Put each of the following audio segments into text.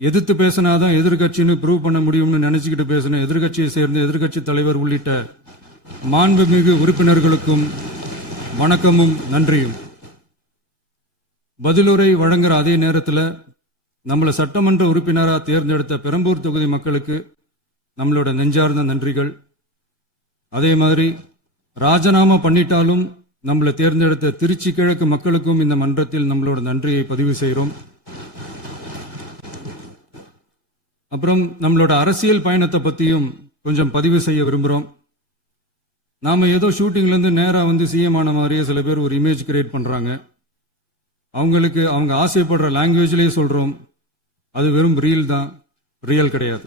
எதிர்த்து பேசினாதான் எதிர்கட்சின்னு ப்ரூவ் பண்ண முடியும்னு நினைச்சுக்கிட்டு பேசின எதிர்கட்சியை சேர்ந்த எதிர்கட்சி தலைவர் உள்ளிட்ட மாண்புமிகு உறுப்பினர்களுக்கும் வணக்கமும் நன்றியும். பதிலுரை வழங்குற அதே நேரத்தில் நம்மளை சட்டமன்ற உறுப்பினராக தேர்ந்தெடுத்த பெரம்பூர் தொகுதி மக்களுக்கு நம்மளோட நெஞ்சார்ந்த நன்றிகள். அதே மாதிரி ராஜினாமா பண்ணிட்டாலும் நம்மளை தேர்ந்தெடுத்த திருச்சி கிழக்கு மக்களுக்கும் இந்த மன்றத்தில் நம்மளோட நன்றியை பதிவு செய்கிறோம். அப்புறம் நம்மளோட அரசியல் பயணத்தை பற்றியும் கொஞ்சம் பதிவு செய்ய விரும்புகிறோம். நாம் ஏதோ ஷூட்டிங்லேருந்து நேராக வந்து சிஎம் ஆன மாதிரியே சில பேர் ஒரு இமேஜ் கிரியேட் பண்ணுறாங்க. அவங்களுக்கு அவங்க ஆசைப்படுற லாங்குவேஜ்லேயே சொல்கிறோம், அது வெறும் ரீல் தான், ரியல் கிடையாது.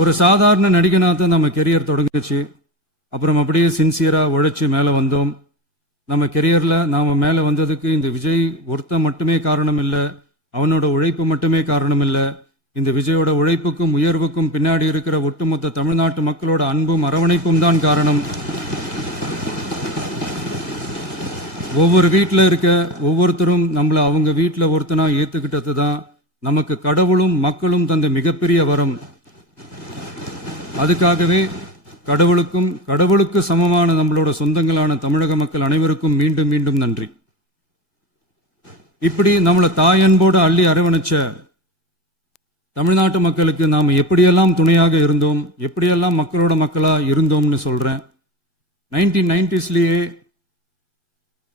ஒரு சாதாரண நடிகனாக நம்ம கெரியர் தொடங்குச்சு. அப்புறம் அப்படியே சின்சியராக உழைச்சி மேலே வந்தோம். நம்ம கெரியரில் நாம் மேலே வந்ததுக்கு இந்த விஜய் ஒருத்தன் மட்டுமே காரணம் இல்லை, அவனோட உழைப்பு மட்டுமே காரணம் இல்லை. இந்த விஜயோட உழைப்புக்கும் உயர்வுக்கும் பின்னாடி இருக்கிற ஒட்டுமொத்த தமிழ்நாட்டு மக்களோட அன்பும் அரவணைப்பும் தான் காரணம். ஒவ்வொரு வீட்டில் இருக்க ஒவ்வொருத்தரும் நம்மளை அவங்க வீட்டில் ஒருத்தனா ஏற்றுக்கிட்டது தான் நமக்கு கடவுளும் மக்களும் தந்த மிகப்பெரிய வரம். அதுக்காகவே கடவுளுக்கு சமமான நம்மளோட சொந்தங்களான தமிழக மக்கள் அனைவருக்கும் மீண்டும் மீண்டும் நன்றி. இப்படி நம்மளை தாயன்போடு அள்ளி அரவணைச்ச தமிழ்நாட்டு மக்களுக்கு நாம் எப்படியெல்லாம் துணையாக இருந்தோம், எப்படியெல்லாம் மக்களோட மக்களாக இருந்தோம்னு சொல்கிறேன். 1990ஸ்லேயே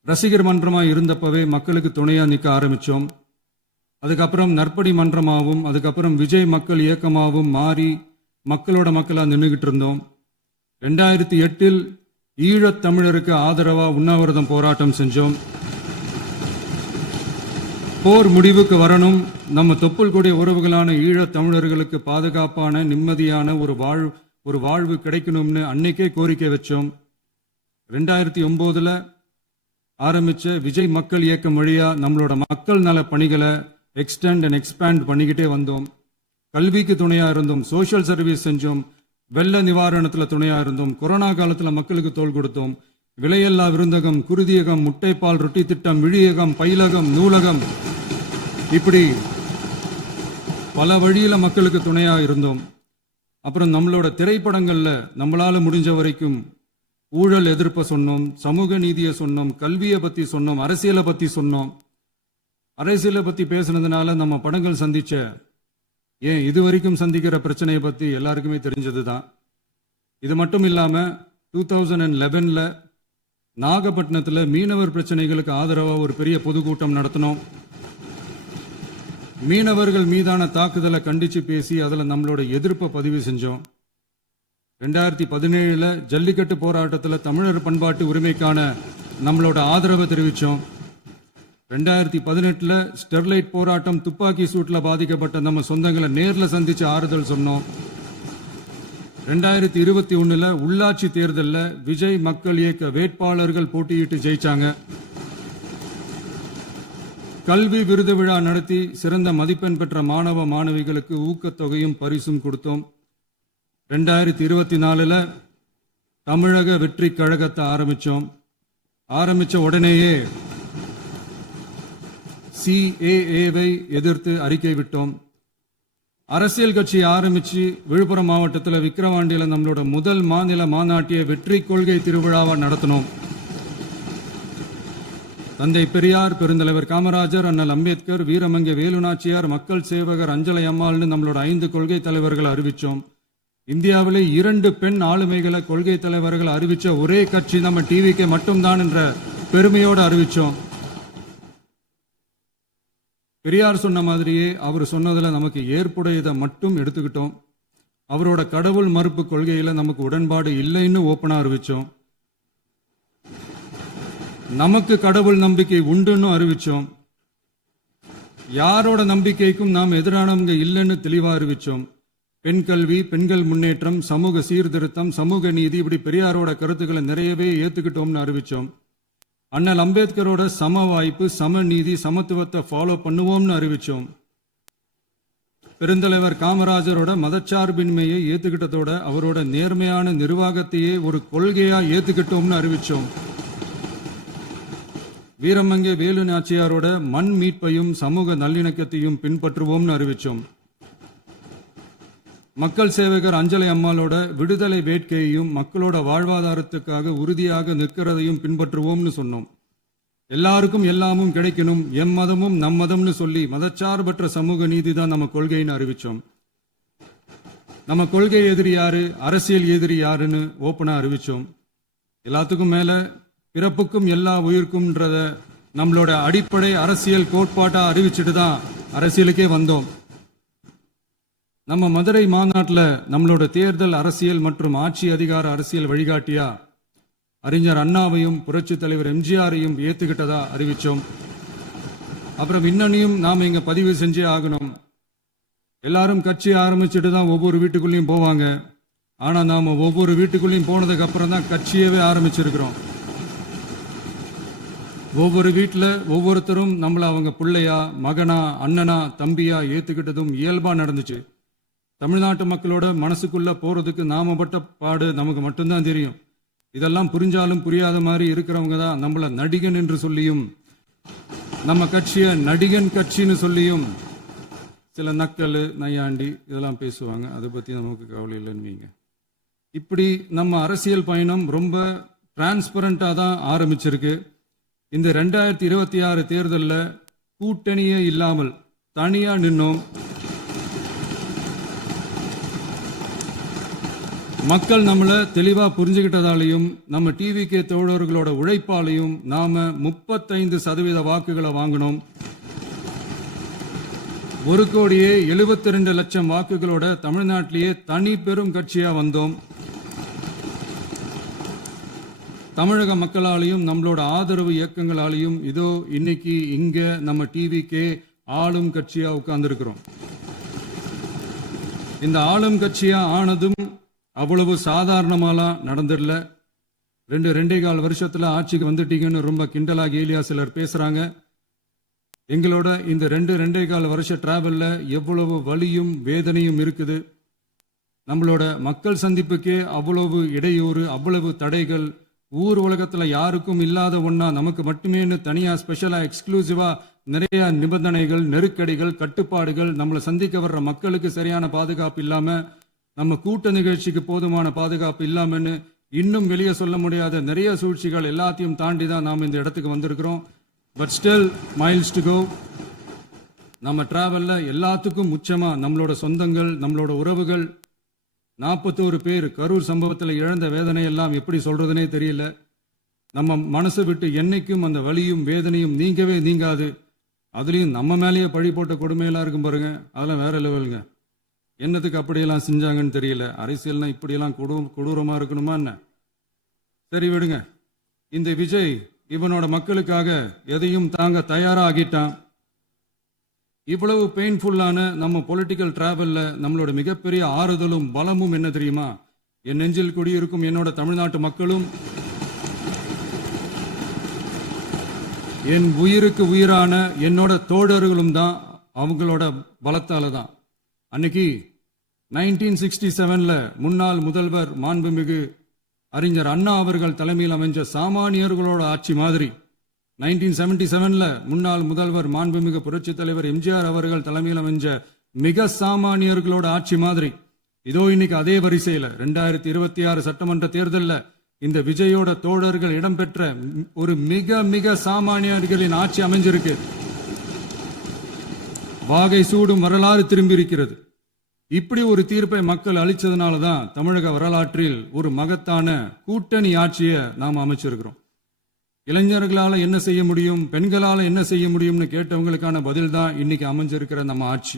ரசிகர் மன்றமாக இருந்தப்பவே மக்களுக்கு துணையாக நிற்க ஆரம்பித்தோம். அதுக்கப்புறம் நற்படி மன்றமாகவும் அதுக்கப்புறம் விஜய் மக்கள் இயக்கமாகவும் மாறி மக்களோட மக்களாக நின்றுகிட்டு இருந்தோம். 2008 ஈழத் தமிழருக்கு ஆதரவாக உண்ணாவிரதம் போராட்டம் செஞ்சோம். போர் முடிவுக்கு வரணும், நம்ம தொப்புள் கொடிய உறவுகளான ஈழத் தமிழர்களுக்கு பாதுகாப்பான நிம்மதியான ஒரு வாழ்வு கிடைக்கணும்னு அன்னைக்கே கோரிக்கை வச்சோம். 2009 ஆரம்பிச்ச விஜய் மக்கள் இயக்கம் வழியா நம்மளோட மக்கள் நல பணிகளை எக்ஸ்டெண்ட் அண்ட் எக்ஸ்பேண்ட் பண்ணிக்கிட்டே வந்தோம். கல்விக்கு துணையா இருந்தோம், சோஷியல் சர்வீஸ் செஞ்சோம், வெள்ள நிவாரணத்துல துணையா இருந்தோம், கொரோனா காலத்துல மக்களுக்கு தோள் கொடுத்தோம். விலையில்லா விருந்தகம், குருதியகம், முட்டைப்பால் ரொட்டி திட்டம், விழியகம், பயிலகம், நூலகம், இப்படி பல வழியில மக்களுக்கு துணையா இருந்தோம். அப்புறம் நம்மளோட திரைப்படங்கள்ல நம்மளால முடிஞ்ச வரைக்கும் ஊழல் எதிர்ப்பை சொன்னோம், சமூக நீதியை சொன்னோம், கல்வியை பத்தி சொன்னோம், அரசியலை பத்தி சொன்னோம். அரசியலை பத்தி பேசுனதுனால நம்ம படங்கள் சந்திச்ச இதுவரைக்கும் சந்திக்கிற பிரச்சனையை பத்தி எல்லாருக்குமே தெரிஞ்சது தான். இது மட்டும் இல்லாம 2011 நாகப்பட்டினத்தில் மீனவர் பிரச்சனைகளுக்கு ஆதரவாக ஒரு பெரிய பொதுக்கூட்டம் நடத்தினோம். மீனவர்கள் மீதான தாக்குதலை கண்டிச்சு பேசி அதில் நம்மளோட எதிர்ப்பை பதிவு செஞ்சோம். 2017 ஜல்லிக்கட்டு போராட்டத்தில் தமிழர் பண்பாட்டு உரிமைக்கான நம்மளோட ஆதரவை தெரிவித்தோம். 2018 ஸ்டெர்லைட் போராட்டம், துப்பாக்கி சூட்டில் பாதிக்கப்பட்ட நம்ம சொந்தங்களை நேரில் சந்திச்சு ஆறுதல் சொன்னோம். 2021 உள்ளாட்சி தேர்தலில் விஜய் மக்கள் இயக்க வேட்பாளர்கள் போட்டியிட்டு ஜெயிச்சாங்க. கல்வி விருது விழா நடத்தி சிறந்த மதிப்பெண் பெற்ற மாணவ மாணவிகளுக்கு ஊக்கத்தொகையும் பரிசும் கொடுத்தோம். 2024 தமிழக வெற்றி கழகத்தை ஆரம்பிச்ச உடனேயே CAA-வை எதிர்த்து அறிக்கை விட்டோம். அரசியல் கட்சி ஆரம்பிச்சு விழுப்புரம் மாவட்டத்தில் விக்கிரவாண்டியில் நம்மளோட முதல் மாநில மாநாட்டிய வெற்றி கொள்கை திருவிழாவை நடத்தினோம். தந்தை பெரியார், பெருந்தலைவர் காமராஜர், அண்ணல் அம்பேத்கர், வீரமங்கை வேலுநாச்சியார், மக்கள் சேவகர் அஞ்சலை அம்மாள்னு நம்மளோட 5 கொள்கை தலைவர்களை அறிவிச்சோம். இந்தியாவிலே 2 பெண் ஆளுமைகளை கொள்கை தலைவர்களை அறிவிச்ச ஒரே கட்சி நம்ம டிவிக்கு மட்டும்தான் என்ற பெருமையோடு அறிவிச்சோம். பெரியார் சொன்ன மாதிரியே அவர் சொன்னதில் நமக்கு ஏற்புடையதை மட்டும் எடுத்துக்கிட்டோம். அவரோட கடவுள் மறுப்பு கொள்கையில் நமக்கு உடன்பாடு இல்லைன்னு ஓப்பனா அறிவிச்சோம். நமக்கு கடவுள் நம்பிக்கை உண்டுன்னு அறிவிச்சோம். யாரோட நம்பிக்கைக்கும் நாம் எதிரானவங்க இல்லைன்னு தெளிவா அறிவிச்சோம். பெண் கல்வி, பெண்கள் முன்னேற்றம், சமூக சீர்திருத்தம், சமூக நீதி, இப்படி பெரியாரோட கருத்துக்களை நிறையவே ஏத்துக்கிட்டோம்னு அறிவிச்சோம். அண்ணல் அம்பேத்கரோட சம வாய்ப்பு, சம நீதி, சமத்துவத்தை ஃபாலோ பண்ணுவோம்னு அறிவிச்சோம். பெருந்தலைவர் காமராஜரோட மதச்சார்பின்மையை ஏத்துக்கிட்டதோட அவரோட நேர்மையான நிர்வாகத்தையே ஒரு கொள்கையா ஏத்துக்கிட்டோம்னு அறிவிச்சோம். வீரமங்கை வேலு நாச்சியாரோட மண் மீட்பையும் சமூக நல்லிணக்கத்தையும் பின்பற்றுவோம்னு அறிவிச்சோம். மக்கள் சேவகர் அஞ்சலை அம்மாளோட விடுதலை வேட்கையையும் மக்களோட வாழ்வாதாரத்துக்காக உறுதியாக நிற்கிறதையும் பின்பற்றுவோம்னு சொன்னோம். எல்லாருக்கும் எல்லாமும் கிடைக்கணும், எம் மதமும் நம் மதம்னு சொல்லி மதச்சார்பற்ற சமூக நீதி தான் நம்ம கொள்கைன்னு அறிவிச்சோம். நம்ம கொள்கை எதிரி யாரு, அரசியல் எதிரி யாருன்னு ஓப்பனா அறிவிச்சோம். எல்லாத்துக்கும் மேல பிறப்புக்கும் எல்லா உயிருக்கும்ன்றத நம்மளோட அடிப்படை அரசியல் கோட்பாட்டா அறிவிச்சுட்டு தான் அரசியலுக்கே வந்தோம். நம்ம மதுரை மாநாட்டில் நம்மளோட தேர்தல் அரசியல் மற்றும் ஆட்சி அதிகார அரசியல் வழிகாட்டியா அறிஞர் அண்ணாவையும் புரட்சி தலைவர் எம்ஜிஆரையும் ஏத்துக்கிட்டதா அறிவிச்சோம். அப்புறம் இன்னனையும் நாம இங்க பதிவு செஞ்சே ஆகணும். எல்லாரும் கட்சி ஆரம்பிச்சுட்டு தான் ஒவ்வொரு வீட்டுக்குள்ளேயும் போவாங்க. ஆனா நாம ஒவ்வொரு வீட்டுக்குள்ளேயும் போனதுக்கு அப்புறம் தான் கட்சியவே ஆரம்பிச்சிருக்கிறோம். ஒவ்வொரு வீட்டில் ஒவ்வொருத்தரும் நம்மள அவங்க பிள்ளையா, மகனா, அண்ணனா, தம்பியா ஏத்துக்கிட்டதும் இயல்பா நடந்துச்சு. தமிழ்நாட்டு மக்களோட மனசுக்குள்ள போறதுக்கு நாம பட்ட பாடு நமக்கு மட்டும்தான் தெரியும். இதெல்லாம் புரிஞ்சாலும் புரியாத மாதிரி இருக்கிறவங்க தான் நம்மள நடிகன் என்று சொல்லியும் நம்ம கட்சிய நடிகன் கட்சின்னு சொல்லியும் சில நக்கல் நையாண்டி இதெல்லாம் பேசுவாங்க. அதை பத்தி நமக்கு கவலை இல்லைன்னு. இப்படி நம்ம அரசியல் பயணம் ரொம்ப டிரான்ஸ்பரண்டா தான் ஆரம்பிச்சிருக்கு. இந்த 2026 தேர்தலில் கூட்டணியே இல்லாமல் தனியா நின்னோம். மக்கள் நம்மளை தெளிவா புரிஞ்சுக்கிட்டதாலையும் நம்ம டிவிகே தோழர்களோட உழைப்பாலையும் நாம 35% வாக்குகளை வாங்கினோம். 1,72,00,000 வாக்குகளோட தமிழ்நாட்டிலேயே தனி பெரும் கட்சியா வந்தோம். தமிழக மக்களாலையும் நம்மளோட ஆதரவு இயக்கங்களாலையும் இதோ இன்னைக்கு இங்க நம்ம டிவிகே ஆளும் கட்சியா உட்கார்ந்துருக்கிறோம். இந்த ஆளும் கட்சியா ஆனதும் அவ்வளவு சாதாரணமாலாம் நடந்துடல. 2.25 வருஷத்துல ஆட்சிக்கு வந்துட்டீங்கன்னு ரொம்ப கிண்டலா கேலியா சிலர் பேசுறாங்க. எங்களோட இந்த 2.25 வருஷ டிராவல்ல எவ்வளவு வலியும் வேதனையும் இருக்குது. நம்மளோட மக்கள் சந்திப்புக்கே அவ்வளவு இடையூறு, அவ்வளவு தடைகள், ஊர் உலகத்துல யாருக்கும் இல்லாத ஒன்னா நமக்கு மட்டுமேன்னு தனியா ஸ்பெஷலா எக்ஸ்க்ளூசிவா நிறைய நிபந்தனைகள், நெருக்கடிகள், கட்டுப்பாடுகள், நம்மளை சந்திக்க வர்ற மக்களுக்கு சரியான பாதுகாப்பு இல்லாம, நம்ம கூட்ட நிகழ்ச்சிக்கு போதுமான பாதுகாப்பு இல்லாமன்னு இன்னும் வெளியே சொல்ல முடியாத நிறைய சூழ்ச்சிகள் எல்லாத்தையும் தாண்டி தான் நாம் இந்த இடத்துக்கு வந்திருக்கிறோம். But still miles to go. நம்ம டிராவல்ல எல்லாத்துக்கும் முச்சமா நம்மளோட சொந்தங்கள், நம்மளோட உறவுகள், 41 பேர் கரூர் சம்பவத்தில் இழந்த வேதனை எல்லாம் எப்படி சொல்றதுனே தெரியல. நம்ம மனசை விட்டு என்னைக்கும் அந்த வலியும் வேதனையும் நீங்கவே நீங்காது. அதுலயும் நம்ம மேலேயே பழி போட்ட கொடுமையெல்லாம் இருக்கும் பாருங்க, அதெல்லாம் வேற லெவலுங்க. என்னத்துக்கு அப்படியெல்லாம் செஞ்சாங்கன்னு தெரியல. அரசியல்னா இப்படியெல்லாம் கொடூரமா இருக்கணுமா என்ன? சரி விடுங்க. இந்த விஜய் இவனோட மக்களுக்காக எதையும் தாங்க தயாரா ஆகிட்டான். இவ்வளவு பெயின்ஃபுல்லான நம்ம பொலிட்டிக்கல் டிராவல்ல நம்மளோட மிகப்பெரிய ஆறுதலும் பலமும் என்ன தெரியுமா? என் நெஞ்சில் குடியிருக்கும் என்னோட தமிழ்நாட்டு மக்களும், என் உயிருக்கு உயிரான என்னோட தோழர்களும் தான். அவங்களோட பலத்தால தான். அன்னைக்கு 1967 முன்னாள் முதல்வர் மாண்புமிகு அறிஞர் அண்ணா அவர்கள் தலைமையில் அமைஞ்ச சாமானியர்களோட ஆட்சி மாதிரி, 1977 முன்னாள் முதல்வர் மாண்புமிகு புரட்சி தலைவர் எம்ஜிஆர் அவர்கள் தலைமையில் அமைஞ்ச மிக சாமானியர்களோட ஆட்சி மாதிரி, இதோ இன்னைக்கு அதே வரிசையில 2026 சட்டமன்ற தேர்தலில் இந்த விஜயோட தோழர்கள் இடம்பெற்ற ஒரு மிக மிக சாமானியர்களின் ஆட்சி அமைஞ்சிருக்கு. வாகை சூடும் வரலாறு திரும்பி இருக்கிறது. இப்படி ஒரு தீர்ப்பை மக்கள் அளிச்சதுனால தான் தமிழக வரலாற்றில் ஒரு மகத்தான கூட்டணி ஆட்சியை நாம் அமைச்சிருக்கிறோம். இளைஞர்களால என்ன செய்ய முடியும், பெண்களால என்ன செய்ய முடியும்னு கேட்டவங்களுக்கான பதில் தான் இன்னைக்கு அமைஞ்சிருக்கிற நம்ம ஆட்சி.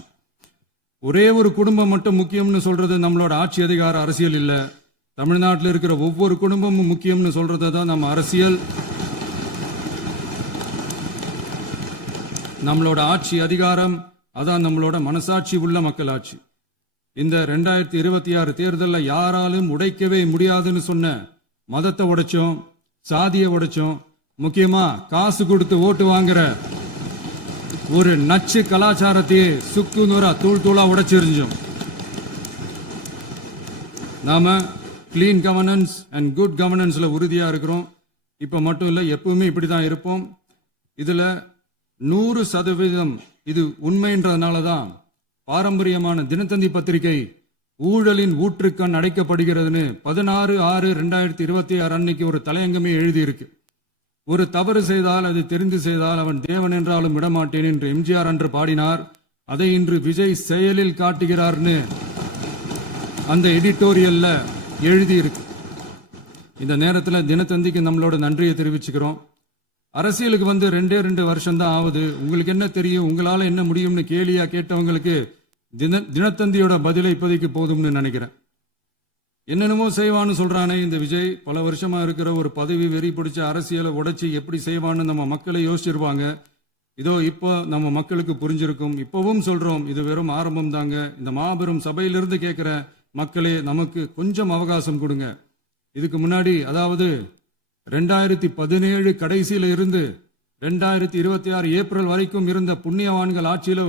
ஒரே ஒரு குடும்பம் மட்டும் முக்கியம்னு சொல்றது நம்மளோட ஆட்சி அதிகார அரசியல் இல்ல. தமிழ்நாட்டில் இருக்கிற ஒவ்வொரு குடும்பமும் முக்கியம்னு சொல்றது தான் நம்ம அரசியல். நம்மளோட ஆட்சி அதிகாரம் அதான் நம்மளோட மனசாட்சி உள்ள மக்களாட்சி. இந்த 2026 தேர்தலில் யாராலும் உடைக்கவே முடியாதுன்னு சொன்ன மதத்தை உடைச்சோம், சாதியை உடைச்சோம், முக்கியமா காசு கொடுத்து ஓட்டு வாங்குற ஒரு நச்சு கலாச்சாரத்தையே சுக்கு நூறா தூள் தூளா உடைச்சிருந்தோம். நாம கிளீன் கவர்னன்ஸ் அண்ட் குட் கவர்னன்ஸ்ல உறுதியா இருக்கிறோம். இப்ப மட்டும் இல்ல, எப்பவுமே இப்படிதான் இருப்போம். இதுல 100% இது உண்மைன்றதுனால தான் பாரம்பரியமான தினத்தந்தி பத்திரிகை ஊழலின் ஊற்றுக்கண் அடைக்கப்படுகிறதுன்னு 16/6/2026 அன்னைக்கு ஒரு தலையங்கமே எழுதியிருக்கு. ஒரு தவறு செய்தால் அது தெரிந்து செய்தால் அவன் தேவன் என்றாலும் விடமாட்டேன் என்று எம்ஜிஆர் அன்று பாடினார். அதை இன்று விஜய் செயலில் காட்டுகிறார்னு அந்த எடிட்டோரியல்ல எழுதியிருக்கு. இந்த நேரத்தில் தினத்தந்திக்கு நம்மளோட நன்றியை தெரிவிச்சுக்கிறோம். அரசியலுக்கு வந்து 2 வருஷம் தான் ஆகுது. உங்களுக்கு என்ன தெரியும், உங்களால என்ன முடியும்னு கேலியா கேட்டவங்களுக்கு தினத்தந்தியோட பதிலை இப்போதைக்கு போதும்னு நினைக்கிறேன். என்னென்னமோ செய்வான்னு சொல்றானே இந்த விஜய், பல வருஷமா இருக்கிற ஒரு பதவி வெறி பிடிச்ச அரசியலை உடைச்சி எப்படி செய்வான்னு நம்ம மக்களை யோசிச்சிருவாங்க. இதோ இப்போ நம்ம மக்களுக்கு புரிஞ்சிருக்கும். இப்பவும் சொல்றோம், இது வெறும் ஆரம்பம் தாங்க. இந்த மாபெரும் சபையிலிருந்து கேட்கிற மக்களே, நமக்கு கொஞ்சம் அவகாசம் கொடுங்க. இதுக்கு முன்னாடி, அதாவது 2017 கடைசியில இருந்து 2026 ஏப்ரல் வரைக்கும் இருந்த புண்ணியவான்கள் ஆட்சியில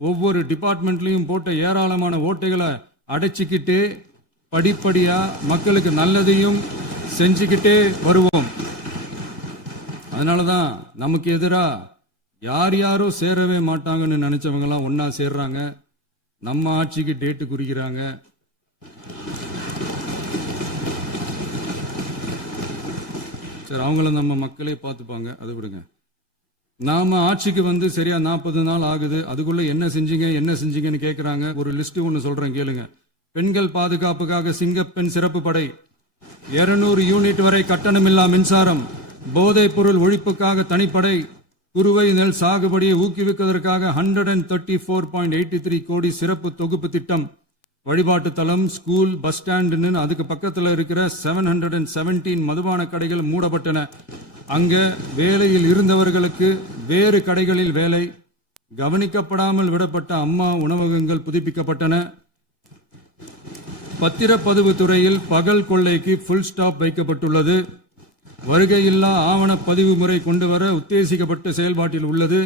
ஒவ்வொரு டிபார்ட்மெண்ட்லயும் போட்ட ஏராளமான ஓட்டைகளை அடைச்சிக்கிட்டே படிப்படியா மக்களுக்கு நல்லதையும் செஞ்சுக்கிட்டே வருவோம். அதனாலதான் நமக்கு எதிரா யாரோ சேரவே மாட்டாங்கன்னு நினைச்சவங்க எல்லாம் ஒன்னா சேர்றாங்க. நம்ம ஆட்சிக்கு டேட்டு குறிக்கிறாங்க. சரி, அவங்கள நம்ம மக்களே பார்த்துப்பாங்க, அதை விடுங்க. நாம ஆட்சிக்கு வந்து சரியா 40 நாள் ஆகுது. அதுக்குள்ள என்ன செஞ்சீங்கன்னு கேட்கிறாங்க. ஒரு லிஸ்ட் ஒன்று சொல்றேன் கேளுங்க. பெண்கள் பாதுகாப்புக்காக சிங்கப்பெண் சிறப்பு படை, 200 யூனிட் வரை கட்டணமில்லா மின்சாரம், போதைப் பொருள் ஒழிப்புக்காக தனிப்படை, குறுவை நெல் சாகுபடியை ஊக்குவிப்பதற்காக 134.83 கோடி சிறப்பு தொகுப்பு திட்டம், வழிபாட்டு தலம், ஸ்கூல், பஸ் ஸ்டாண்டுன்னு அதுக்கு பக்கத்தில் இருக்கிற 717 மதுபான கடைகள் மூடப்பட்டன. அங்க வேலையில் இருந்தவர்களுக்கு வேறு கடைகளில் வேலை, கவனிக்கப்படாமல் விடப்பட்ட அம்மா உணவகங்கள் புதுப்பிக்கப்பட்டன. பத்திரப்பதிவு துறையில் பகல் கொள்ளைக்கு புல் ஸ்டாப் வைக்கப்பட்டுள்ளது. வருகையில்லா ஆவண பதிவு முறை கொண்டுவர உத்தேசிக்கப்பட்ட செயல்பாட்டில் உள்ளது.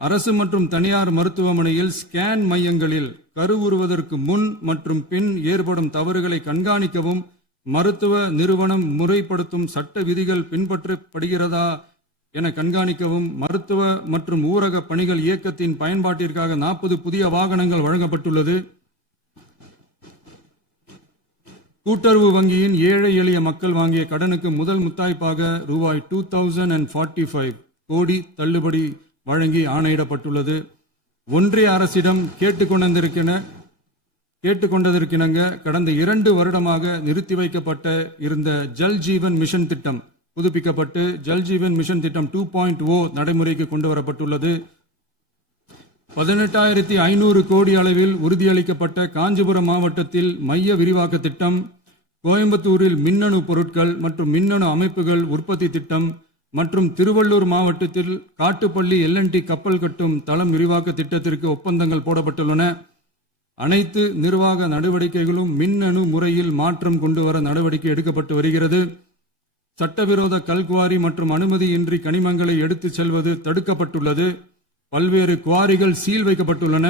அரசு மற்றும் தனியார் மருத்துவமனையில் ஸ்கேன் மையங்களில் கருவுறுவதற்கு முன் மற்றும் பின் ஏற்படும் தவறுகளை கண்காணிக்கவும், மருத்துவ நிறுவனம் முறைப்படுத்தும் சட்ட விதிகள் பின்பற்றப்படுகிறதா என கண்காணிக்கவும், மருத்துவ மற்றும் ஊரக பணிகள் இயக்கத்தின் பயன்பாட்டிற்காக 40 புதிய வாகனங்கள் வழங்கப்பட்டுள்ளது. கூட்டுறவு வங்கியின் ஏழை எளிய மக்கள் வாங்கிய கடனுக்கு முதல் முத்தாய்ப்பாக ரூபாய் 2045 கோடி தள்ளுபடி வழங்கி ஆணையிடப்பட்டுள்ளது. ஒன்றிய அரசிடம் கேட்டுக்கொண்டதற்கிணங்க கடந்த 2 வருடமாக நிறுத்தி வைக்கப்பட்ட இருந்த ஜல் ஜீவன் மிஷன் திட்டம் புதுப்பிக்கப்பட்டு ஜல் ஜீவன் மிஷன் திட்டம் 2.0 நடைமுறைக்கு கொண்டு வரப்பட்டுள்ளது. 18,500 கோடி அளவில் உறுதியளிக்கப்பட்ட காஞ்சிபுரம் மாவட்டத்தில் மைய விரிவாக்க திட்டம், கோயம்புத்தூரில் மின்னணு பொருட்கள் மற்றும் மின்னணு அமைப்புகள் உற்பத்தி திட்டம் மற்றும் திருவள்ளூர் மாவட்டத்தில் காட்டுப்பள்ளி LNT கப்பல் கட்டும் தளம் விரிவாக்க திட்டத்திற்கு ஒப்பந்தங்கள் போடப்பட்டுள்ளன. அனைத்து நிர்வாக நடவடிக்கைகளும் மின்னணு முறையில் மாற்றம் கொண்டு வர நடவடிக்கை எடுக்கப்பட்டு வருகிறது. சட்டவிரோத கல்குவாரி மற்றும் அனுமதியின்றி கனிமங்களை எடுத்துச் செல்வது தடுக்கப்பட்டுள்ளது. பல்வேறு குவாரிகள் சீல் வைக்கப்பட்டுள்ளன.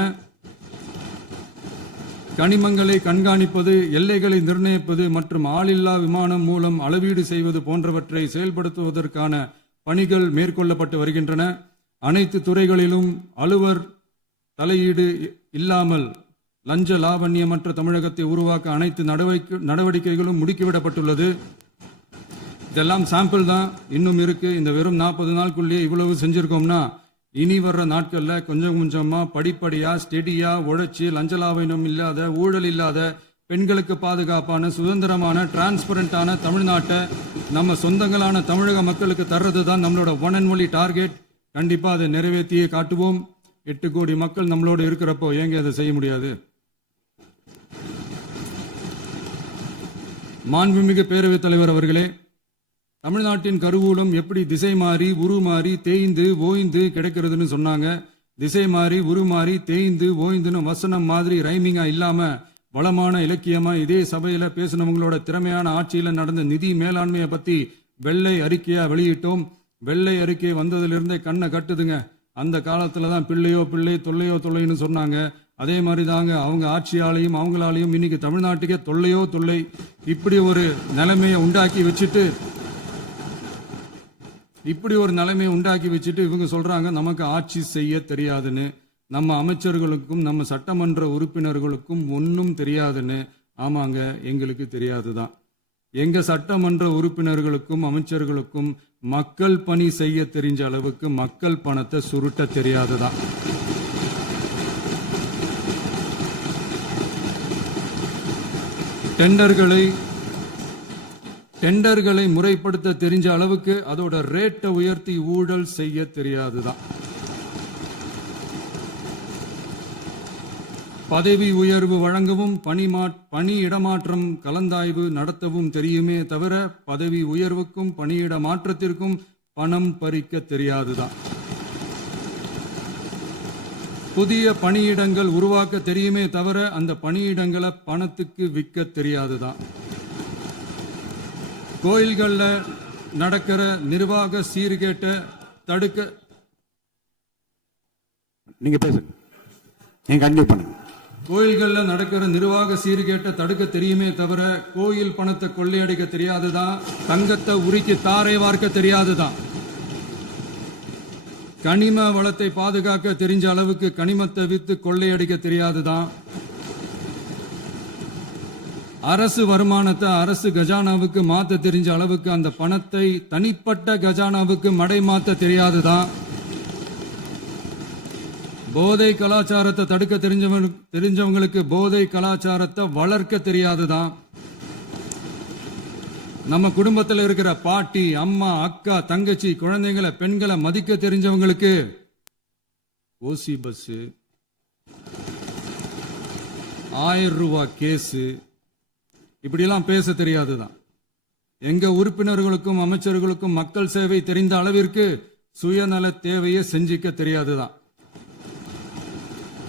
கனிமங்களை கண்காணிப்பது, எல்லைகளை நிர்ணயிப்பது மற்றும் ஆளில்லா விமானம் மூலம் அளவீடு செய்வது போன்றவற்றை செயல்படுத்துவதற்கான பணிகள் மேற்கொள்ளப்பட்டு வருகின்றன. அனைத்து துறைகளிலும் அலுவலர் தலையீடு இல்லாமல் லஞ்ச லாவண்யமற்ற தமிழகத்தை உருவாக்க அனைத்து நடவடிக்கைகளும் முடுக்கிவிடப்பட்டுள்ளது. இதெல்லாம் சாம்பிள் தான், இன்னும் இருக்கு. இந்த வெறும் 40 நாளுக்குள்ளேயே இவ்வளவு செஞ்சிருக்கோம்னா, இனி வர்ற நாட்கள்ல கொஞ்சம் கொஞ்சமா படிப்படியா ஸ்டெடியா உழைச்சி லஞ்ச லாவண்யம் இல்லாத, ஊழல் இல்லாத, பெண்களுக்கு பாதுகாப்பான, சுதந்திரமான, டிரான்ஸ்பரண்டான தமிழ்நாட்டை நம்ம சொந்தங்களான தமிழக மக்களுக்கு தர்றது தான் நம்மளோட ஒன் அண்ட் ஒன்லி டார்கெட். கண்டிப்பா அதை நிறைவேற்றியே காட்டுவோம். 8 கோடி மக்கள் நம்மளோட இருக்கிறப்போ ஏங்க அதை செய்ய முடியாது? மாண்புமிகு பேரவைத் தலைவர் அவர்களே, தமிழ்நாட்டின் கருவூலம் எப்படி திசை மாறி உருமாறி தேய்ந்து ஓய்ந்து கிடைக்கிறதுன்னு சொன்னாங்க. திசை மாறி உருமாறி தேய்ந்து ஓய்ந்துன்னு வசனம் மாதிரி ரைமிங்கா இல்லாம வளமான இலக்கியமா இதே சபையில பேசினவங்களோட திறமையான ஆட்சியில நடந்த நிதி மேலாண்மையை பத்தி வெள்ளை அறிக்கையா வெளியிட்டோம். வெள்ளை அறிக்கை வந்ததிலிருந்தே கண்ணை கட்டுதுங்க. அந்த காலத்துல தான் பிள்ளையோ பிள்ளை தொல்லையோ தொல்லைன்னு சொன்னாங்க. அதே மாதிரி தாங்க அவங்க ஆட்சியாலையும் அவங்களாலையும் இன்னைக்கு தமிழ்நாட்டுக்கே தொல்லையோ தொல்லை. இப்படி ஒரு நிலைமையை உண்டாக்கி வச்சுட்டு இப்படி ஒரு நிலைமையை உண்டாக்கி வச்சுட்டு இவங்க சொல்றாங்க நமக்கு ஆட்சி செய்ய தெரியாதுன்னு, நம்ம அமைச்சர்களுக்கும் நம்ம சட்டமன்ற உறுப்பினர்களுக்கும் ஒன்றும் தெரியாதுன்னு. ஆமாங்க, எங்களுக்கு தெரியாதுதான். எங்க சட்டமன்ற உறுப்பினர்களுக்கும் அமைச்சர்களுக்கும் மக்கள் பணி செய்ய தெரிஞ்ச அளவுக்கு மக்கள் பணத்தை சுருட்ட தெரியாதுதான். டெண்டர்களை முறைப்படுத்த தெரிஞ்ச அளவுக்கு அதோட ரேட்டை உயர்த்தி ஊழல் செய்ய தெரியாதுதான். பதவி உயர்வு வழங்கவும் பணி இடமாற்றம் கலந்தாய்வு நடத்தவும் தெரியுமே தவிர பதவி உயர்வுக்கும் பணியிட மாற்றத்திற்கும் பணம் பறிக்க தெரியாதுதான். புதிய பணியிடங்கள் உருவாக்க தெரியுமே தவிர அந்த பணியிடங்களை பணத்துக்கு விற்க தெரியாதுதான். கோயில்கள்ல நடக்கிற நிர்வாக சீர்கேட்டை தடுக்க நீங்க பேசுங்க, நீங்க கண்டினியூ பண்ணுங்க. கோயில்கள்ல நடக்கிற நிர்வாக சீர்கேட்டை தடுக்க தெரியுமே தவிர கோயில் பணத்தை கொள்ளையடிக்க தெரியாதுதான். தங்கத்தை உருக்கி தாரை வார்க்க தெரியாதுதான். கனிம வளத்தை பாதுகாக்க தெரிஞ்ச அளவுக்கு கனிமத்தை வித்து கொள்ளையடிக்க தெரியாதுதான். அரசு வருமானத்தை அரசு கஜானாவுக்கு மாத்த தெரிஞ்ச அளவுக்கு அந்த பணத்தை தனிப்பட்ட கஜானாவுக்கு மடை மாத்த தெரியாதுதான். போதை கலாச்சாரத்தை தடுக்க தெரிஞ்சவங்களுக்கு போதை கலாச்சாரத்தை வளர்க்க தெரியாதுதான். நம்ம குடும்பத்தில் இருக்கிற பாட்டி, அம்மா, அக்கா, தங்கச்சி, குழந்தைங்களை, பெண்களை மதிக்க தெரிஞ்சவங்களுக்கு ஓசி பஸ், 1000 ரூபாய் கேஸ், இப்படியெல்லாம் பேச தெரியாதுதான். எங்க உறுப்பினர்களுக்கும் அமைச்சர்களுக்கும் மக்கள் சேவை தெரிந்த அளவிற்கு சுயநல தேவையை செஞ்சிக்க தெரியாதுதான்.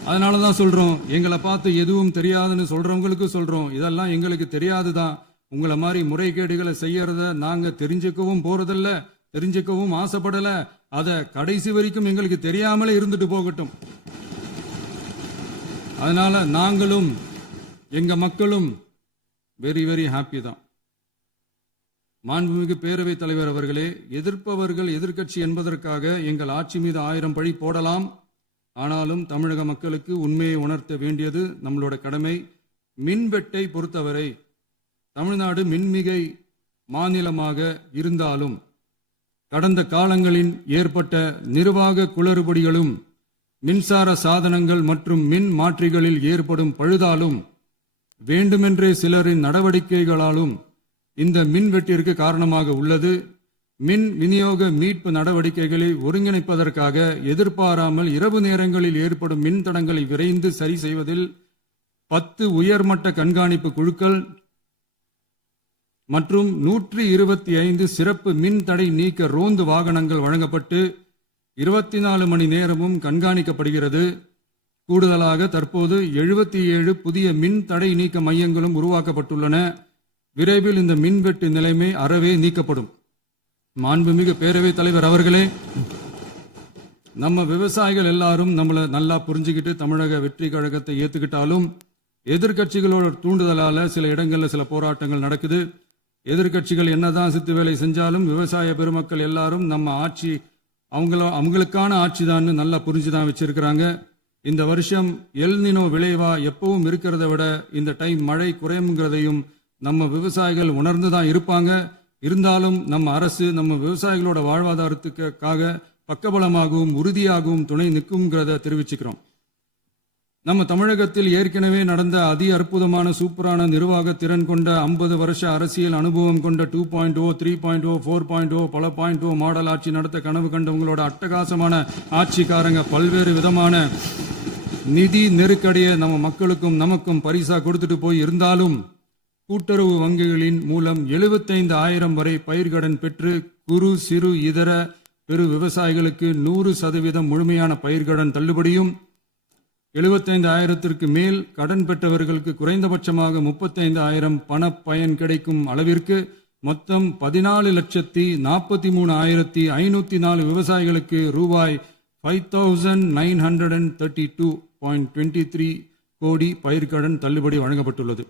அதனாலதான் சொல்றோம், எங்களை பார்த்து எதுவும் தெரியாதுன்னு சொல்றவங்களுக்கு சொல்றோம், இதெல்லாம் எங்களுக்கு தெரியாதுதான். உங்களை மாதிரி முறைகேடுகளை செய்யறத நாங்க தெரிஞ்சுக்கவும் போறதில்ல, தெரிஞ்சுக்கவும் ஆசைப்படல. அத கடைசி வரைக்கும் எங்களுக்கு தெரியாமலே இருந்துட்டு போகட்டும். அதனால நாங்களும் எங்க மக்களும் வெரி வெரி ஹாப்பி தான். மாண்புமிகு பேரவைத் தலைவர் அவர்களே, எதிர்ப்பவர்கள் எதிர்க்கட்சி என்பதற்காக எங்கள் ஆட்சி மீது 1000 பழி போடலாம். ஆனாலும் தமிழக மக்களுக்கு உண்மையை உணர்த்த வேண்டியது நம்மளோட கடமை. மின்வெட்டை பொறுத்தவரை தமிழ்நாடு மின்மிகை மாநிலமாக இருந்தாலும் கடந்த காலங்களில் ஏற்பட்ட நிர்வாக குளறுபடிகளும் மின்சார சாதனங்கள் மற்றும் மின் மாற்றிகளில் ஏற்படும் பழுதாலும் வேண்டுமென்றே சிலரின் நடவடிக்கைகளாலும் இந்த மின்வெட்டிற்கு காரணமாக உள்ளது. மின் விநியோக மீட்பு நடவடிக்கைகளை ஒருங்கிணைப்பதற்காக எதிர்பாராமல் இரவு நேரங்களில் ஏற்படும் மின் தடங்களை விரைந்து சரி செய்வதில் 10 உயர்மட்ட கண்காணிப்பு குழுக்கள் மற்றும் 125 சிறப்பு மின் தடை நீக்க ரோந்து வாகனங்கள் வழங்கப்பட்டு 24 மணி நேரமும் கண்காணிக்கப்படுகிறது. கூடுதலாக தற்போது 77 புதிய மின் தடை நீக்க மையங்களும் உருவாக்கப்பட்டுள்ளன. விரைவில் இந்த மின்வெட்டு நிலைமை அறவே நீக்கப்படும். மாண்புமிகு பேரவைத் தலைவர் அவர்களே, நம்ம விவசாயிகள் எல்லாரும் நம்மளை நல்லா புரிஞ்சுக்கிட்டு தமிழக வெற்றி கழகத்தை ஏத்துக்கிட்டாலும் எதிர்கட்சிகளோட தூண்டுதலால சில இடங்கள்ல சில போராட்டங்கள் நடக்குது. எதிர்கட்சிகள் என்னதான் சித்து வேலை செஞ்சாலும் விவசாய பெருமக்கள் எல்லாரும் நம்ம ஆட்சி அவங்களுக்கான ஆட்சி தான் நல்லா புரிஞ்சுதான் வச்சிருக்கிறாங்க. இந்த வருஷம் எல்னினோ விளைவா எப்பவும் இருக்கிறத விட இந்த டைம் மழை குறையுங்கிறதையும் நம்ம விவசாயிகள் உணர்ந்துதான் இருப்பாங்க. இருந்தாலும் நம்ம அரசு நம்ம விவசாயிகளோட வாழ்வாதாரத்துக்காக பக்கபலமாகவும் உறுதியாகவும் துணை நிற்கும்ங்கிறத தெரிவிச்சுக்கிறோம். நம்ம தமிழகத்தில் ஏற்கனவே நடந்த அதி அற்புதமான சூப்பரான நிர்வாக திறன் கொண்ட 50 வருஷ அரசியல் அனுபவம் கொண்ட 2.0, 3.0, 4.0 பல 0 மாடல் ஆட்சி நடத்த கனவு கண்டவங்களோட அட்டகாசமான ஆட்சிக்காரங்க பல்வேறு விதமான நிதி நெருக்கடியை நம்ம மக்களுக்கும் நமக்கும் பரிசா கொடுத்துட்டு போய் இருந்தாலும் கூட்டுறவு வங்கிகளின் மூலம் 75,000 வரை பயிர்கடன் பெற்று குறு சிறு இதர பெரு விவசாயிகளுக்கு 100% முழுமையான பயிர்கடன் தள்ளுபடியும் 75,000க்கு மேல் கடன் பெற்றவர்களுக்கு குறைந்தபட்சமாக 35,000 பண பயன் கிடைக்கும் அளவிற்கு மொத்தம் 14,43,504 விவசாயிகளுக்கு ரூபாய் 5,932.23 கோடி பயிர்கடன் தள்ளுபடி வழங்கப்பட்டுள்ளது.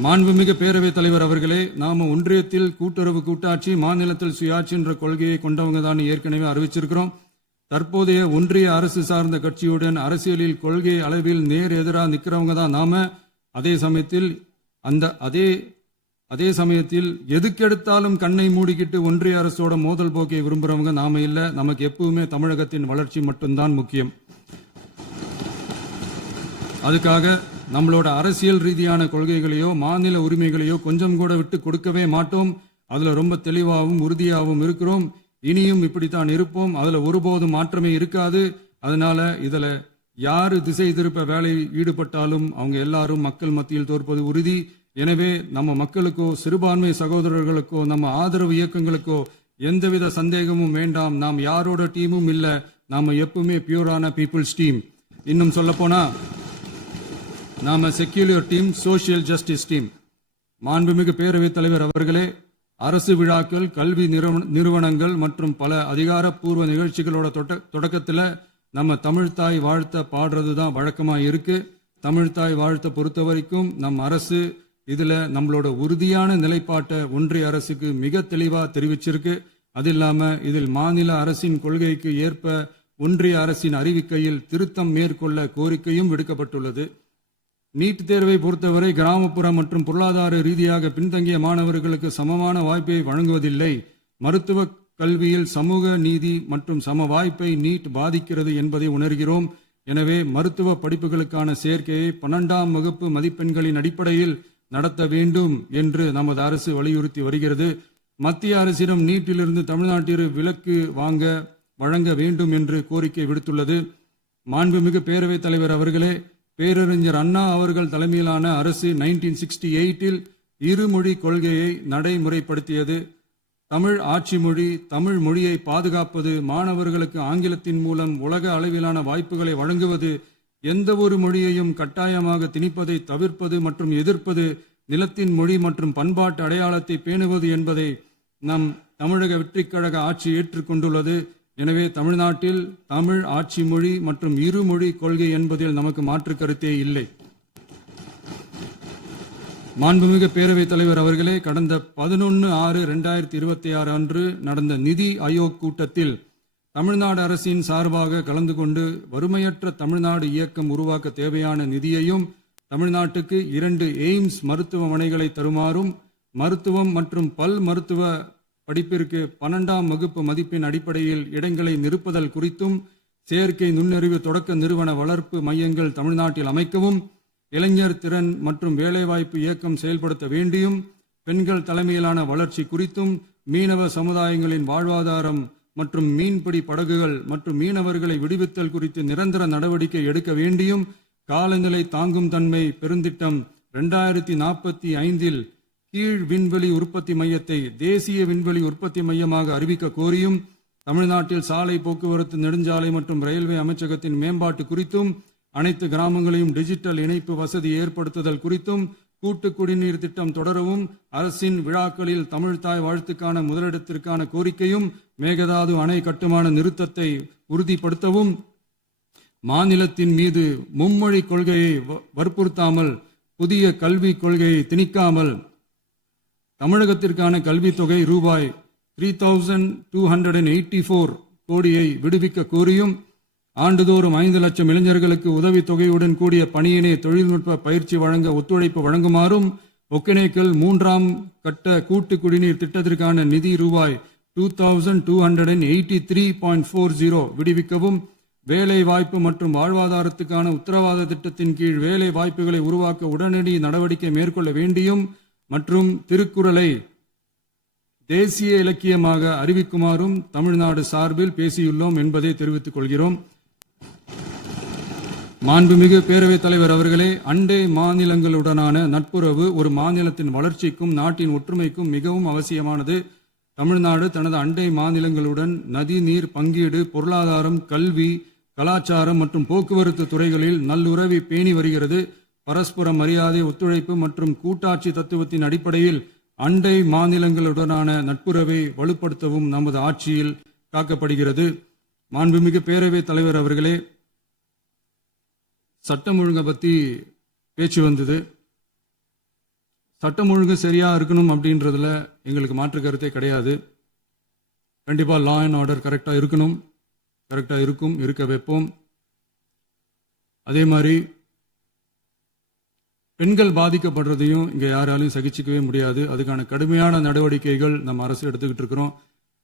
மாண்புமிகு பேரவைத் தலைவர் அவர்களே, நாம ஒன்றியத்தில் கூட்டுறவு கூட்டாட்சி, மாநிலத்தில் சுயாட்சி என்ற கொள்கையை கொண்டவங்க தான் ஏற்கனவே அறிவிச்சிருக்கிறோம். தற்போதைய ஒன்றிய அரசு சார்ந்த கட்சியுடன் அரசியலில் கொள்கை அளவில் நேர் எதிராக நிற்கிறவங்க தான் நாம. அதே சமயத்தில் எதுக்கெடுத்தாலும் கண்ணை மூடிக்கிட்டு ஒன்றிய அரசோட மோதல் போக்கை விரும்புறவங்க நாம இல்ல. நமக்கு எப்பவுமே தமிழகத்தின் வளர்ச்சி மட்டும்தான் முக்கியம். அதுக்காக நம்மளோட அரசியல் ரீதியான கொள்கைகளையோ மாநில உரிமைகளையோ கொஞ்சம் கூட விட்டு கொடுக்கவே மாட்டோம். அதுல ரொம்ப தெளிவாகவும் உறுதியாகவும் இருக்கிறோம். இனியும் இப்படித்தான் இருப்போம். அதுல ஒருபோதும் மாற்றமே இருக்காது. அதனால இதுல யாரு திசை திருப்ப வேலையில் ஈடுபட்டாலும் அவங்க எல்லாரும் மக்கள் மத்தியில் தோற்பது உறுதி. எனவே நம்ம மக்களுக்கோ சிறுபான்மை சகோதரர்களுக்கோ நம்ம ஆதரவு இயக்கங்களுக்கோ எந்தவித சந்தேகமும் வேண்டாம். நாம் யாரோட டீமும் இல்ல. நாம எப்பவுமே பியூரான பீப்புள்ஸ் டீம். இன்னும் சொல்ல போனா நாம secular team, social justice team. மாண்புமிகு பேரவைத் தலைவர் அவர்களே, அரசு விழாக்கள், கல்வி நிறுவனங்கள் மற்றும் பல அதிகாரப்பூர்வ நிகழ்ச்சிகளோட தொடக்கத்தில் நம்ம தமிழ்தாய் வாழ்த்த பாடுறது தான் வழக்கமா இருக்கு. தமிழ்தாய் வாழ்த்த பொறுத்த வரைக்கும் நம் அரசு இதுல நம்மளோட உறுதியான நிலைப்பாட்டை ஒன்றிய அரசுக்கு மிக தெளிவா தெரிவிச்சிருக்கு. அது இல்லாம இதில் மாநில அரசின் கொள்கைக்கு ஏற்ப ஒன்றிய அரசின் அறிவிக்கையில் திருத்தம் மேற்கொள்ள கோரிக்கையும் விடுக்கப்பட்டுள்ளது. நீட் தேர்வை பொறுத்தவரை கிராமப்புற மற்றும் பொருளாதார ரீதியாக பின்தங்கிய மாணவர்களுக்கு சமமான வாய்ப்பை வழங்குவதில்லை. மருத்துவ கல்வியில் சமூக நீதி மற்றும் சம வாய்ப்பை நீட் பாதிக்கிறது என்பதை உணர்கிறோம். எனவே மருத்துவ படிப்புகளுக்கான சேர்க்கையை 12ஆம் வகுப்பு மதிப்பெண்களின் அடிப்படையில் நடத்த வேண்டும் என்று நமது அரசு வலியுறுத்தி வருகிறது. மத்திய அரசிடம் நீட்டிலிருந்து தமிழ்நாட்டிற்கு விலக்கு வழங்க வேண்டும் என்று கோரிக்கை விடுத்துள்ளது. மாண்புமிகு பேரவைத் தலைவர் அவர்களே, பேரறிஞர் அண்ணா அவர்கள் தலைமையிலான அரசு 1968 இருமொழி கொள்கையை நடைமுறைப்படுத்தியது. தமிழ் ஆட்சி மொழி, தமிழ் மொழியை பாதுகாப்பது, மாணவர்களுக்கு ஆங்கிலத்தின் மூலம் உலக அளவிலான வாய்ப்புகளை வழங்குவது, எந்த ஒரு மொழியையும் கட்டாயமாக திணிப்பதை தவிர்ப்பது மற்றும் எதிர்ப்பது, நிலத்தின் மொழி மற்றும் பண்பாட்டு அடையாளத்தை பேணுவது என்பதை நம் தமிழக வெற்றிக் கழக ஆட்சி ஏற்றுக்கொண்டுள்ளது. எனவே தமிழ்நாட்டில் தமிழ் ஆட்சி மொழி மற்றும் இருமொழி கொள்கை என்பதில் நமக்கு மாற்று கருத்தே இல்லை. மாண்புமிகு பேரவைத் தலைவர் அவர்களே, கடந்த 11/6/2026 அன்று நடந்த நிதி ஆயோக் கூட்டத்தில் தமிழ்நாடு அரசின் சார்பாக கலந்து கொண்டு வறுமையற்ற தமிழ்நாடு இயக்கம் உருவாக்க தேவையான நிதியையும், தமிழ்நாட்டுக்கு 2 எய்ம்ஸ் மருத்துவமனைகளை தருமாறும், மருத்துவம் மற்றும் பல் மருத்துவ படிப்பிற்கு 12ஆம் வகுப்பு மதிப்பின் அடிப்படையில் இடங்களை நிரப்புதல் குறித்தும், செயற்கை நுண்ணறிவு தொடக்க நிறுவன வளர்ப்பு மையங்கள் தமிழ்நாட்டில் அமைக்கவும், இளைஞர் திறன் மற்றும் வேலைவாய்ப்பு இயக்கம் செயல்படுத்த வேண்டியும், பெண்கள் தலைமையிலான வளர்ச்சி குறித்தும், மீனவ சமுதாயங்களின் வாழ்வாதாரம் மற்றும் மீன்பிடி படகுகள் மற்றும் மீனவர்களை விடுவித்தல் குறித்து நிரந்தர நடவடிக்கை எடுக்க வேண்டியும், காலநிலை தாங்கும் தன்மை பெருந்திட்டம் 2045 கீழ் விண்வெளி உற்பத்தி மையத்தை தேசிய விண்வெளி உற்பத்தி மையமாக அறிவிக்க கோரியும், தமிழ்நாட்டில் சாலை போக்குவரத்து, நெடுஞ்சாலை மற்றும் ரயில்வே அமைச்சகத்தின் மேம்பாட்டு குறித்தும், அனைத்து கிராமங்களையும் டிஜிட்டல் இணைப்பு வசதி ஏற்படுத்துதல் குறித்தும், கூட்டு குடிநீர் திட்டம் தொடரவும், அரசின் விழாக்களில் தமிழ்தாய் வாழ்த்துக்கான முதலிடத்திற்கான கோரிக்கையும், மேகதாது அணை கட்டுமான நிறுத்தத்தை உறுதிப்படுத்தவும், மாநிலத்தின் மீது மும்மொழி கொள்கையை வற்புறுத்தாமல் புதிய கல்விக் கொள்கையை திணிக்காமல் தமிழகத்திற்கான கல்வித்தொகை ரூபாய் 3284 கோடியை விடுவிக்க கோரியும், ஆண்டுதோறும் 5 லட்சம் இளைஞர்களுக்கு உதவித்தொகையுடன் கூடிய பணியினை தொழில்நுட்ப பயிற்சி வழங்க ஒத்துழைப்பு வழங்குமாறும், ஒகேனக்கல் 3ஆம் கட்ட கூட்டு குடிநீர் திட்டத்திற்கான நிதி ரூபாய் 2283.40 விடுவிக்கவும், வேலை வாய்ப்பு மற்றும் வாழ்வாதாரத்துக்கான உத்தரவாத திட்டத்தின் கீழ் வேலை வாய்ப்புகளை உருவாக்க உடனடி நடவடிக்கை மேற்கொள்ள வேண்டியும் மற்றும் திருக்குறளை தேசிய இலக்கியமாக அறிவிக்குமாறும் தமிழ்நாடு சார்பில் பேசியுள்ளோம் என்பதை தெரிவித்துக் கொள்கிறோம். மாண்புமிகு பேரவைத் தலைவர் அவர்களே, அண்டை மாநிலங்களுடனான நட்புறவு ஒரு மாநிலத்தின் வளர்ச்சிக்கும் நாட்டின் ஒற்றுமைக்கும் மிகவும் அவசியமானது. தமிழ்நாடு தனது அண்டை மாநிலங்களுடன் நதி நீர் பங்கீடு, பொருளாதாரம், கல்வி, கலாச்சாரம் மற்றும் போக்குவரத்து துறைகளில் நல்லுறவை பேணி வருகிறது. பரஸ்பர மரியாதை, ஒத்துழைப்பு மற்றும் கூட்டாட்சி தத்துவத்தின் அடிப்படையில் அண்டை மாநிலங்களுடனான நட்புறவை வலுப்படுத்தவும் நமது ஆட்சியில் காக்கப்படுகிறது. மாண்புமிகு பேரவைத் தலைவர் அவர்களே, சட்டம் ஒழுங்கை பற்றி பேச்சு வந்தது. சட்டம் ஒழுங்கு சரியா இருக்கணும் அப்படின்றதுல எங்களுக்கு மாற்று கருத்தே கிடையாது. கண்டிப்பா லா அண்ட் ஆர்டர் கரெக்டா இருக்கணும், கரெக்டா இருக்கும், இருக்க வைப்போம். அதே மாதிரி பெண்கள் பாதிக்கப்படுறதையும் இங்க யாராலையும் சகிச்சுக்கவே முடியாது. அதுக்கான கடுமையான நடவடிக்கைகள் நம்ம அரசு எடுத்துக்கிட்டு இருக்கிறோம்.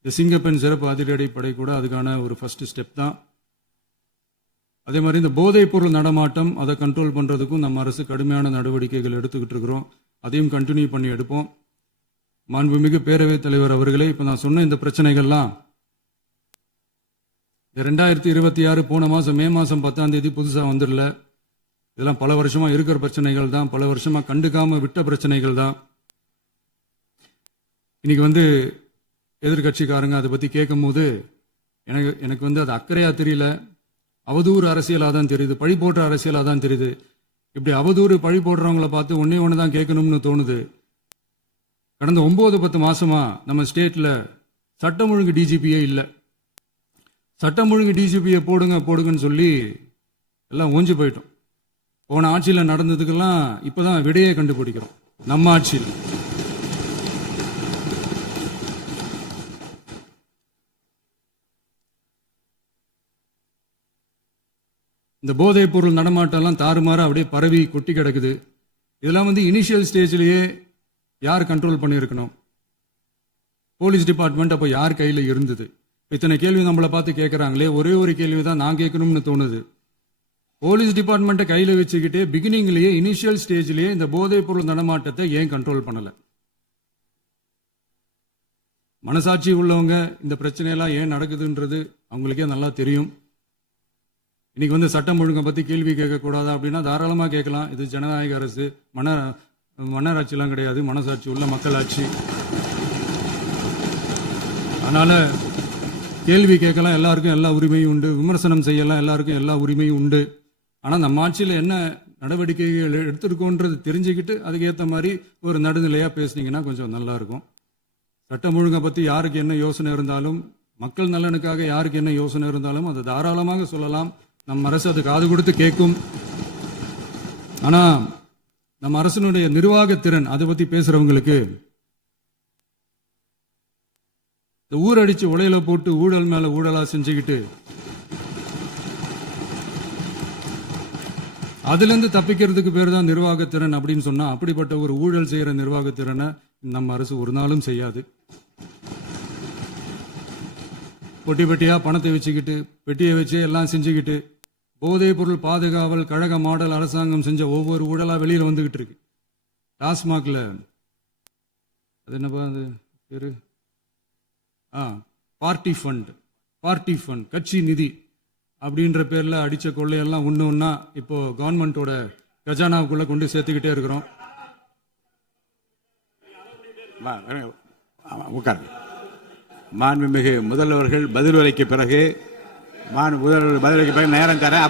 இந்த சிங்கப்பெண் சிறப்பு அதிரடிப்படை கூட அதுக்கான ஒரு ஃபர்ஸ்ட் ஸ்டெப் தான். அதே மாதிரி இந்த போதைப் பொருள் நடமாட்டம் அதை கண்ட்ரோல் பண்றதுக்கும் நம்ம அரசு கடுமையான நடவடிக்கைகள் எடுத்துக்கிட்டு இருக்கிறோம். அதையும் கண்டினியூ பண்ணி எடுப்போம். மாண்புமிகு பேரவைத் தலைவர் அவர்களே, இப்ப நான் சொன்ன இந்த பிரச்சனைகள்லாம் 2026 போன மாசம் மே மாசம் 10ஆம் தேதி புதுசா வந்துடல. இதெல்லாம் பல வருஷமா இருக்கிற பிரச்சனைகள் தான், பல வருஷமா கண்டுக்காம விட்ட பிரச்சனைகள் தான். இன்னைக்கு எதிர்கட்சிக்காரங்க அதை பத்தி கேட்கும் போது எனக்கு அது அக்கறையா தெரியல, அவதூறு அரசியலா தான் தெரியுது, பழி போடுற அரசியலா தான் தெரியுது. இப்படி அவதூறு பழி போடுறவங்களை பார்த்து ஒன்னே ஒன்று தான் கேட்கணும்னு தோணுது. கடந்த 9-10 மாசமா நம்ம ஸ்டேட்ல சட்டம் ஒழுங்கு டிஜிபியே இல்லை. சட்டம் ஒழுங்கு டிஜிபியை போடுங்கன்னு சொல்லி எல்லாம் ஓஞ்சு போயிட்டோம். போன ஆட்சியில் நடந்ததுக்கெல்லாம் இப்பதான் விடையே கண்டுபிடிக்கிறோம் நம்ம ஆட்சியில். இந்த போதைப் பொருள் நடமாட்டம் எல்லாம் தாறுமாற அப்படியே பரவி கொட்டி கிடக்குது. இதெல்லாம் இனிஷியல் ஸ்டேஜ்லயே யார் கண்ட்ரோல் பண்ணியிருக்கணும்? போலீஸ் டிபார்ட்மெண்ட் அப்போ யார் கையில் இருந்தது? இத்தனை கேள்வி நம்மளை பார்த்து கேட்கறாங்களே, ஒரே ஒரு கேள்வி தான் நான் கேட்கணும்னு தோணுது. போலீஸ் டிபார்ட்மெண்ட்டை கையில் வச்சுக்கிட்டே பிகினிங்லயே இனிஷியல் ஸ்டேஜ்லயே இந்த போதைப் பொருள் நடமாட்டத்தை ஏன் கண்ட்ரோல் பண்ணல? மனசாட்சி உள்ளவங்க இந்த பிரச்சனையெல்லாம் ஏன் நடக்குதுன்றது அவங்களுக்கே நல்லா தெரியும். இன்னைக்கு சட்டம் ஒழுங்கை பத்தி கேள்வி கேட்கக்கூடாதா அப்படின்னா தாராளமா கேட்கலாம். இது ஜனநாயக அரசு, மன்னராட்சியெல்லாம் கிடையாது, மனசாட்சி உள்ள மக்களாட்சி. அதனால கேள்வி கேட்கலாம், எல்லாருக்கும் எல்லா உரிமையும் உண்டு. விமர்சனம் செய்யலாம், எல்லாருக்கும் எல்லா உரிமையும் உண்டு. ஆனா நம்ம ஆட்சியில் என்ன நடவடிக்கைகள் எடுத்திருக்கோன்றது தெரிஞ்சுக்கிட்டு அதுக்கேற்ற மாதிரி ஒரு நடுநிலையா பேசுனீங்கன்னா கொஞ்சம் நல்லா இருக்கும். சட்டம் ஒழுங்கை பத்தி யாருக்கு என்ன யோசனை இருந்தாலும், மக்கள் நலனுக்காக யாருக்கு என்ன யோசனை இருந்தாலும் அதை தாராளமாக சொல்லலாம். நம்ம அரசு அது காது கொடுத்து கேட்கும். ஆனா நம்ம அரசினுடைய நிர்வாகத்திறன் அதை பத்தி பேசுறவங்களுக்கு இந்த ஊரடிச்சு உலையில போட்டு ஊழல் மேல ஊழலா செஞ்சுக்கிட்டு அதுல இருந்து தப்பிக்கிறதுக்கு பேர் தான் நிர்வாகத்திறன் அப்படின்னு சொன்னா, அப்படிப்பட்ட ஒரு ஊழல் செய்யற நிர்வாகத்திறனை நம்ம அரசு ஒரு நாளும் செய்யாது. பொட்டி பெட்டியா பணத்தை வச்சுக்கிட்டு, பெட்டியை வச்சு எல்லாம் செஞ்சுக்கிட்டு, போதைப் பொருள் பாதுகாவல் கழக மாடல் அரசாங்கம் செஞ்ச ஒவ்வொரு ஊழலா வெளியில வந்துகிட்டு இருக்கு. டாஸ்மாக்ல அது என்னப்பா அது பேரு, பார்ட்டி ஃபண்ட் கட்சி நிதி அப்படின்ற பேர்ல அடிச்ச கொள்ளையெல்லாம் ஒண்ணா இப்போ கவர்மெண்டோட கஜானாவுக்குள்ள கொண்டு சேர்த்துக்கிட்டே இருக்கிறோம். உட்காருங்க. மாண்புமிகு முதல்வர்கள் பதிலுரைக்கு பிறகு நேரம் தரேன்.